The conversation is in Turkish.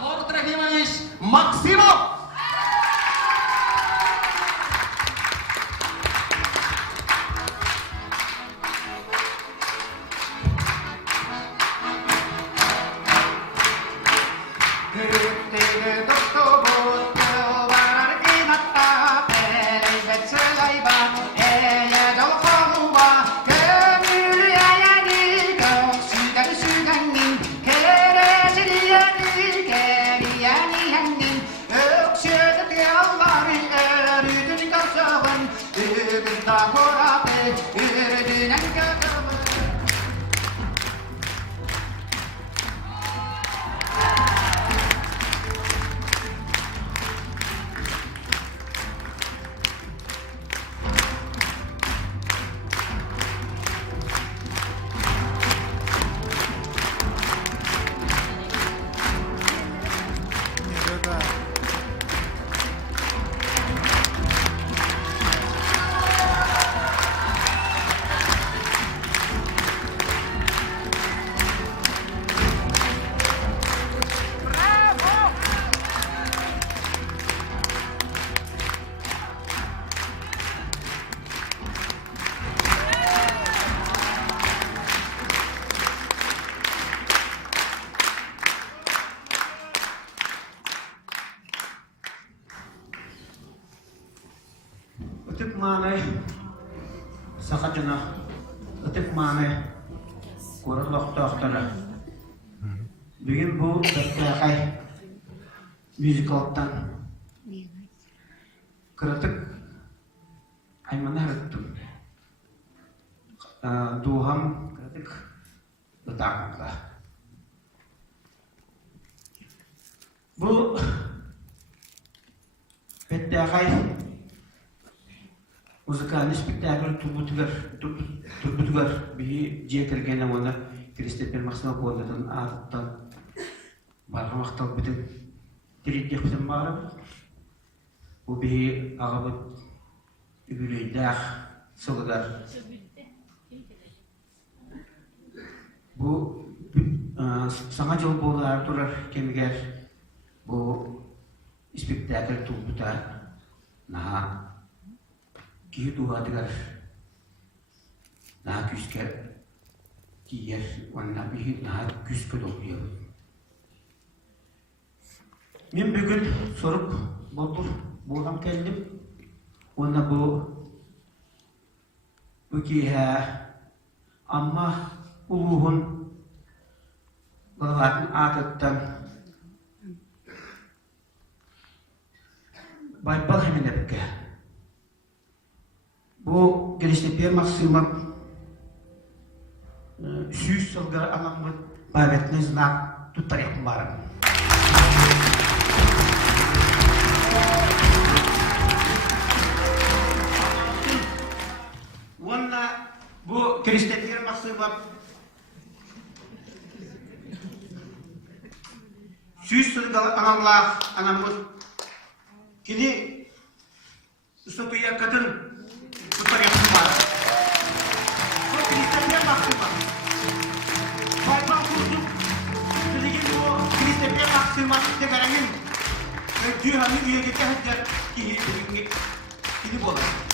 Захор Трофимович Максимов. Ötüp mane sakacına, ötüp mane korulukta aktana. Bugün bu dakikay müzikaltan kritik aymana hırttım. Duham kritik betakakla. Bu dakikay Muzikal spektakl turbutugar bir cekergene ona Kristofer Maksimov oldudan ağıttan barmakta bütün dirit yapsam varım. Bu bir ağabey übüleydah soğudar. Bu sana jol bolar turar kemiger bu spektakl turbutar nah kiyu tuha tigar nah küsker kiyer wanna bihi nah küsker dokuyor. Men bugün sorup boldur boğam geldim. Ona bu kiha amma uluhun Balatın adattan Baybal hemen epke. Bu Kristofer Maksimov süs sılgır anamı babetini znak tutarek barım. Ona bu Kristofer Maksimov süs sılgır anamı kini Sotuya kadın tutar yapımlar. Bu Kristofer Maksimov. Bayban kurduk. Sizin bu Kristofer Maksimov tegarayın. Düğünü üye geçer ki kini bolar.